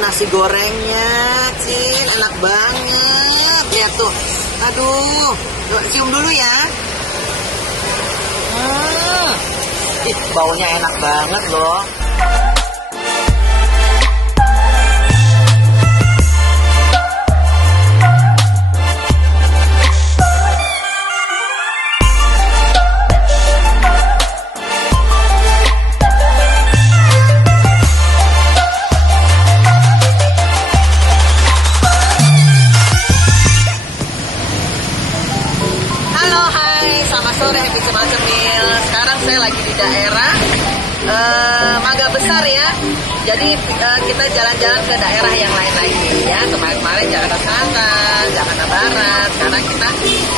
nasi gorengnya, Cin, enak banget. Lihat tuh. Aduh, cium dulu ya. Ih, baunya enak banget loh. Sore Happy Cemil. Sekarang saya lagi di daerah Mangga Besar ya. Jadi kita jalan-jalan ke daerah yang lain lagi ya. Kemarin Jakarta Selatan, Jakarta Barat. Sekarang kita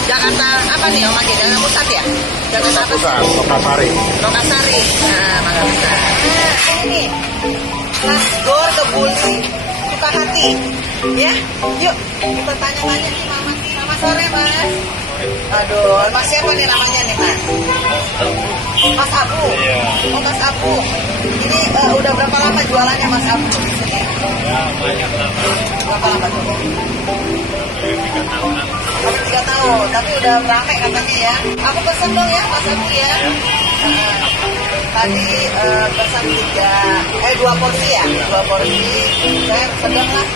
Jakarta apa nih Om Agi? Jakarta Pusat ya? Jakarta Pusat, Lokasari. Lokasari. Nah, Mangga Besar. Ini Nasgor Kebuli Sukahati. Ya, yuk kita tanya-tanya nih Mama. Selamat sore Mas. Aduh, Mas siapa nih namanya nih Mas? Mas Abu. Iya. Oh Mas Abu. Ini udah berapa lama jualannya Mas Abu di sini? Ya, banyak lama. Berapa lama tuh? 3 tahunan. Baru 3 tahun, tapi udah ramai katanya ya. Aku pesen dong ya Mas Abu ya. Tadi pesan 2 porsi ya? 2 porsi. Saya sedang lah.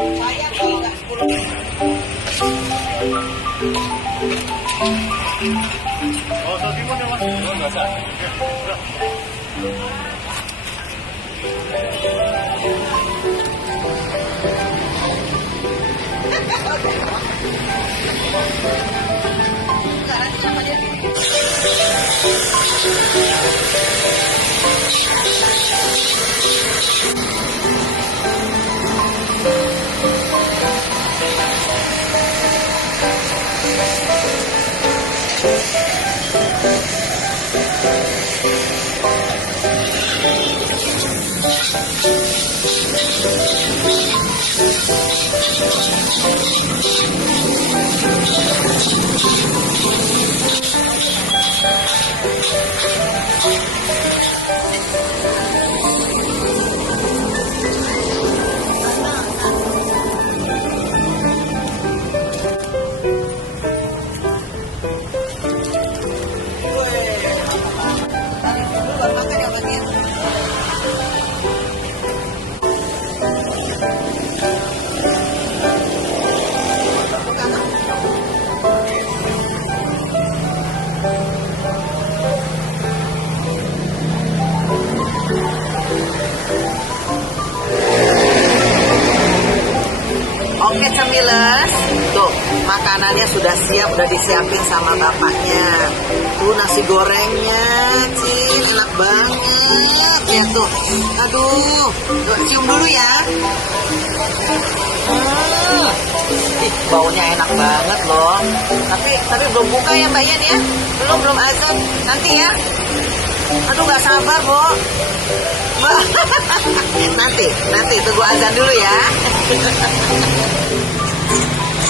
Saya kalau nggak 10 ribu. Oh, so timun ya Mas? Oh, nggak usah. Sekarang siapa dia? Oke Cemiles, tuh makanannya sudah siap, udah disiapin sama bapaknya. Tuh nasi gorengnya, Cin, enak banget. Ya tuh, aduh, cium dulu ya. Ih, baunya enak banget loh. Tapi belum buka ya Mbak Yan ya? Belum azan. Nanti ya. Aduh nggak sabar, Bo. nanti tunggu azan dulu ya.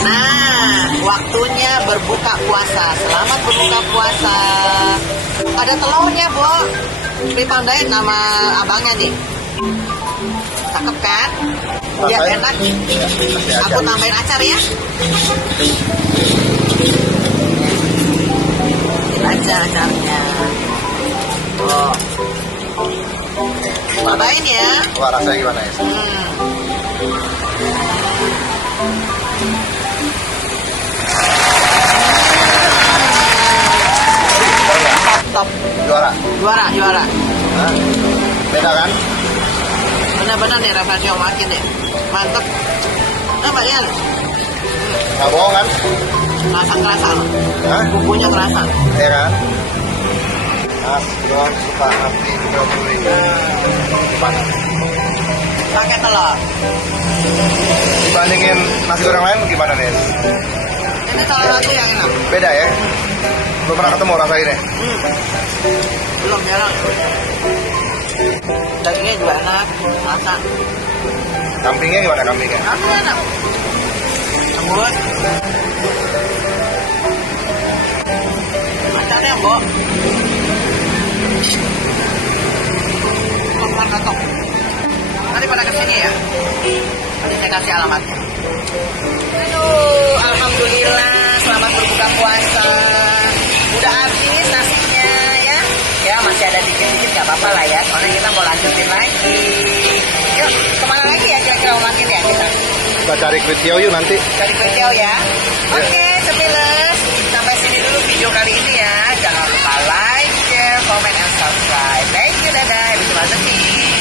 Nah, waktunya berbuka puasa. Selamat berbuka puasa. Ada telurnya, Bo. Dipandain nama abangnya nih. Cakep kan? Biar enak. Aku tambahin acar ya. Ini aja acarnya. Oh. Cobain ya. Wah, rasanya gimana ya? Top. Juara. Hah? Beda kan? Benar-benar nih referensi Om Akin nih. Mantep. Mbak Yan. Nggak bohong kan? Kerasa loh. Hah? Bumbunya kerasa. Ya kan? Nasgor Sukahati Kebuli. Gimana? Pakai telur. Dibandingin nasi goreng lain gimana nih? Ini telur aku yang enak. Beda ya? Belum pernah ketemu rasainnya? Belum jarang. Dagingnya juga enak, rasa. Kambingnya gimana kambingnya? Kambingnya enak. Lembut. Acarnya, Mbok. pada kesini ya. Nanti saya kasih alamatnya. Aduh, alhamdulillah, selamat berbuka puasa. Udah habis nasinya ya. Ya masih ada dikit-dikit nggak apa-apa lah ya. Soalnya kita mau lanjutin lagi. Yuk, kemana lagi ya kira-kira mau makin ya kita? Kita cari kue tiaw yuk nanti. Cari kue tiaw ya. Oke, Cemilers. Sampai sini dulu video kali ini ya. Jangan lupa like, share, comment, and subscribe. Thank you, dadah. Happy Mother's Day.